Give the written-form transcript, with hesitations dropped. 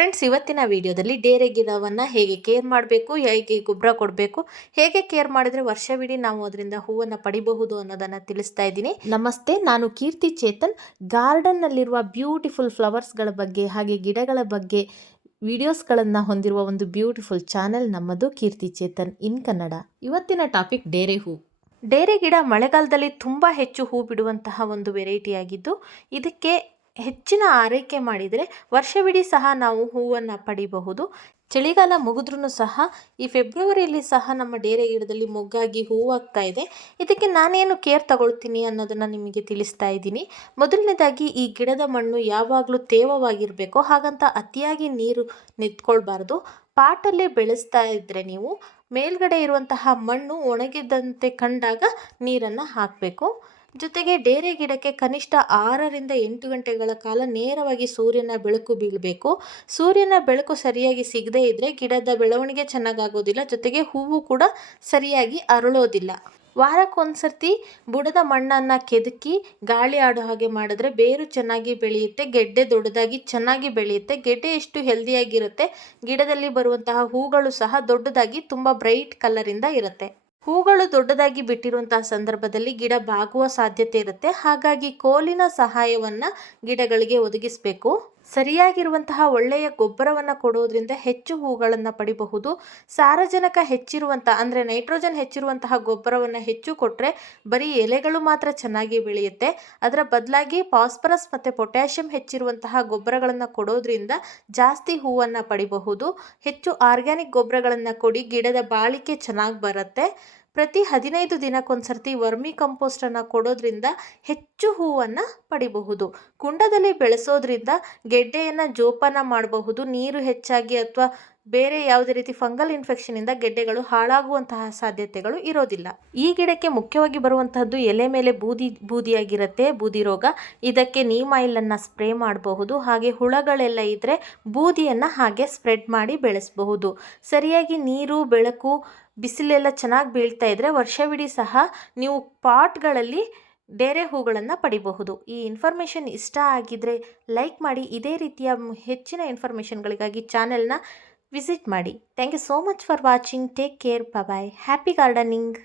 Friends, ಇವತ್ತಿನ ವಿಡಿಯೋದಲ್ಲಿ ಡೇರೆ ಗಿಡವನ್ನು ಹೇಗೆ ಕೇರ್ ಮಾಡಬೇಕು, ಹೇಗೆ ಗೊಬ್ಬರ ಕೊಡಬೇಕು, ಹೇಗೆ ಕೇರ್ ಮಾಡಿದ್ರೆ ವರ್ಷವಿಡೀ ನಾವು ಅದರಿಂದ ಹೂವನ್ನು ಪಡಿಬಹುದು ಅನ್ನೋದನ್ನು ತಿಳಿಸ್ತಾ ಇದ್ದೀನಿ. ನಮಸ್ತೆ, ನಾನು ಕೀರ್ತಿ ಚೇತನ್. ಗಾರ್ಡನ್ನಲ್ಲಿರುವ ಬ್ಯೂಟಿಫುಲ್ ಫ್ಲವರ್ಸ್ಗಳ ಬಗ್ಗೆ ಹಾಗೆ ಗಿಡಗಳ ಬಗ್ಗೆ ವಿಡಿಯೋಸ್ಗಳನ್ನು ಹೊಂದಿರುವ ಒಂದು ಬ್ಯೂಟಿಫುಲ್ ಚಾನೆಲ್ ನಮ್ಮದು, ಕೀರ್ತಿ ಚೇತನ್ ಇನ್ ಕನ್ನಡ. ಇವತ್ತಿನ ಟಾಪಿಕ್ ಡೇರೆ ಹೂ. ಡೇರೆ ಗಿಡ ಮಳೆಗಾಲದಲ್ಲಿ ತುಂಬ ಹೆಚ್ಚು ಹೂ ಬಿಡುವಂತಹ ಒಂದು ವೆರೈಟಿಯಾಗಿದ್ದು, ಇದಕ್ಕೆ ಹೆಚ್ಚಿನ ಆರೈಕೆ ಮಾಡಿದರೆ ವರ್ಷವಿಡೀ ಸಹ ನಾವು ಹೂವನ್ನು ಪಡಿಬಹುದು. ಚಳಿಗಾಲ ಮುಗಿದ್ರೂ ಸಹ ಈ ಫೆಬ್ರವರಿಯಲ್ಲಿ ಸಹ ನಮ್ಮ ಡೇರೆ ಗಿಡದಲ್ಲಿ ಮೊಗ್ಗಾಗಿ ಹೂವಾಗ್ತಾ ಇದೆ. ಇದಕ್ಕೆ ನಾನೇನು ಕೇರ್ ತಗೊಳ್ತೀನಿ ಅನ್ನೋದನ್ನು ನಿಮಗೆ ತಿಳಿಸ್ತಾ ಇದ್ದೀನಿ. ಮೊದಲನೇದಾಗಿ, ಈ ಗಿಡದ ಮಣ್ಣು ಯಾವಾಗಲೂ ತೇವವಾಗಿರಬೇಕು. ಹಾಗಂತ ಅತಿಯಾಗಿ ನೀರು ನಿಂತ್ಕೊಳ್ಬಾರ್ದು. ಪಾಟಲ್ಲೇ ಬೆಳೆಸ್ತಾ ಇದ್ದರೆ ನೀವು ಮೇಲ್ಗಡೆ ಇರುವಂತಹ ಮಣ್ಣು ಒಣಗಿದಂತೆ ಕಂಡಾಗ ನೀರನ್ನು ಹಾಕಬೇಕು. ಜೊತೆಗೆ ಡೇರೆ ಗಿಡಕ್ಕೆ ಕನಿಷ್ಠ 6ರಿಂದ 8 ಗಂಟೆಗಳ ಕಾಲ ನೇರವಾಗಿ ಸೂರ್ಯನ ಬೆಳಕು ಬೀಳಬೇಕು. ಸೂರ್ಯನ ಬೆಳಕು ಸರಿಯಾಗಿ ಸಿಗದೇ ಇದ್ದರೆ ಗಿಡದ ಬೆಳವಣಿಗೆ ಚೆನ್ನಾಗಾಗೋದಿಲ್ಲ, ಜೊತೆಗೆ ಹೂವು ಕೂಡ ಸರಿಯಾಗಿ ಅರಳೋದಿಲ್ಲ. ವಾರಕ್ಕೊಂದ್ಸರ್ತಿ ಬುಡದ ಮಣ್ಣನ್ನು ಕೆದಕಿ ಗಾಳಿ ಆಡೋ ಹಾಗೆ ಮಾಡಿದ್ರೆ ಬೇರು ಚೆನ್ನಾಗಿ ಬೆಳೆಯುತ್ತೆ, ಗೆಡ್ಡೆ ದೊಡ್ಡದಾಗಿ ಚೆನ್ನಾಗಿ ಬೆಳೆಯುತ್ತೆ. ಗೆಡ್ಡೆ ಎಷ್ಟು ಹೆಲ್ದಿಯಾಗಿರುತ್ತೆ, ಗಿಡದಲ್ಲಿ ಬರುವಂತಹ ಹೂಗಳು ಸಹ ದೊಡ್ಡದಾಗಿ ತುಂಬ ಬ್ರೈಟ್ ಕಲರಿಂದ ಇರುತ್ತೆ. ಹೂಗಳು ದೊಡ್ಡದಾಗಿ ಬಿಟ್ಟಿರುವಂತಹ ಸಂದರ್ಭದಲ್ಲಿ ಗಿಡ ಬಾಗುವ ಸಾಧ್ಯತೆ ಇರುತ್ತೆ. ಹಾಗಾಗಿ ಕೋಲಿನ ಸಹಾಯವನ್ನು ಗಿಡಗಳಿಗೆ ಒದಗಿಸಬೇಕು. ಸರಿಯಾಗಿರುವಂತಹ ಒಳ್ಳೆಯ ಗೊಬ್ಬರವನ್ನು ಕೊಡೋದ್ರಿಂದ ಹೆಚ್ಚು ಹೂಗಳನ್ನು ಪಡಿಬಹುದು. ಸಾರಜನಕ ಹೆಚ್ಚಿರುವಂತಹ ಅಂದರೆ ನೈಟ್ರೋಜನ್ ಹೆಚ್ಚಿರುವಂತಹ ಗೊಬ್ಬರವನ್ನು ಹೆಚ್ಚು ಕೊಟ್ಟರೆ ಬರೀ ಎಲೆಗಳು ಮಾತ್ರ ಚೆನ್ನಾಗಿ ಬೆಳೆಯುತ್ತೆ. ಅದರ ಬದಲಾಗಿ ಫಾಸ್ಫರಸ್ ಮತ್ತು ಪೊಟ್ಯಾಷಿಯಂ ಹೆಚ್ಚಿರುವಂತಹ ಗೊಬ್ಬರಗಳನ್ನು ಕೊಡೋದ್ರಿಂದ ಜಾಸ್ತಿ ಹೂವನ್ನು ಪಡಿಬಹುದು. ಹೆಚ್ಚು ಆರ್ಗ್ಯಾನಿಕ್ ಗೊಬ್ಬರಗಳನ್ನು ಕೊಡಿ, ಗಿಡದ ಬಾಳಿಕೆ ಚೆನ್ನಾಗಿ ಬರುತ್ತೆ. ಪ್ರತಿ 15 ದಿನಕ್ಕೊಂದ್ಸರ್ತಿ ವರ್ಮಿ ಕಂಪೋಸ್ಟನ್ನು ಕೊಡೋದ್ರಿಂದ ಹೆಚ್ಚು ಹೂವನ್ನು ಪಡಿಬಹುದು. ಕುಂಡದಲ್ಲಿ ಬೆಳೆಸೋದ್ರಿಂದ ಗೆಡ್ಡೆಯನ್ನು ಜೋಪಾನ ಮಾಡಬಹುದು. ನೀರು ಹೆಚ್ಚಾಗಿ ಅಥವಾ ಬೇರೆ ಯಾವುದೇ ರೀತಿ ಫಂಗಲ್ ಇನ್ಫೆಕ್ಷನಿಂದ ಗೆಡ್ಡೆಗಳು ಹಾಳಾಗುವಂತಹ ಸಾಧ್ಯತೆಗಳು ಇರೋದಿಲ್ಲ. ಈ ಗಿಡಕ್ಕೆ ಮುಖ್ಯವಾಗಿ ಬರುವಂತಹದ್ದು ಎಲೆ ಮೇಲೆ ಬೂದಿಯಾಗಿರುತ್ತೆ, ಬೂದಿ ರೋಗ. ಇದಕ್ಕೆ ನೀಮ್ ಆಯಿಲನ್ನು ಸ್ಪ್ರೇ ಮಾಡಬಹುದು. ಹಾಗೆ ಹುಳಗಳೆಲ್ಲ ಇದ್ದರೆ ಬೂದಿಯನ್ನು ಹಾಗೆ ಸ್ಪ್ರೆಡ್ ಮಾಡಿ ಬೆಳೆಸಬಹುದು. ಸರಿಯಾಗಿ ನೀರು, ಬೆಳಕು, ಬಿಸಿಲೆಲ್ಲ ಚೆನ್ನಾಗಿ ಬೀಳ್ತಾ ಇದ್ದರೆ ವರ್ಷವಿಡೀ ಸಹ ನೀವು ಪಾಟ್ಗಳಲ್ಲಿ ಡೇರೆ ಹೂಗಳನ್ನು ಪಡಿಬಹುದು. ಈ ಇನ್ಫಾರ್ಮೇಷನ್ ಇಷ್ಟ ಆಗಿದ್ರೆ ಲೈಕ್ ಮಾಡಿ. ಇದೇ ರೀತಿಯ ಹೆಚ್ಚಿನ ಇನ್ಫಾರ್ಮೇಷನ್ಗಳಿಗಾಗಿ ಚಾನೆಲ್ನ ವಿಸಿಟ್ ಮಾಡಿ. Thank you so much for watching. Take care. Bye. Happy gardening.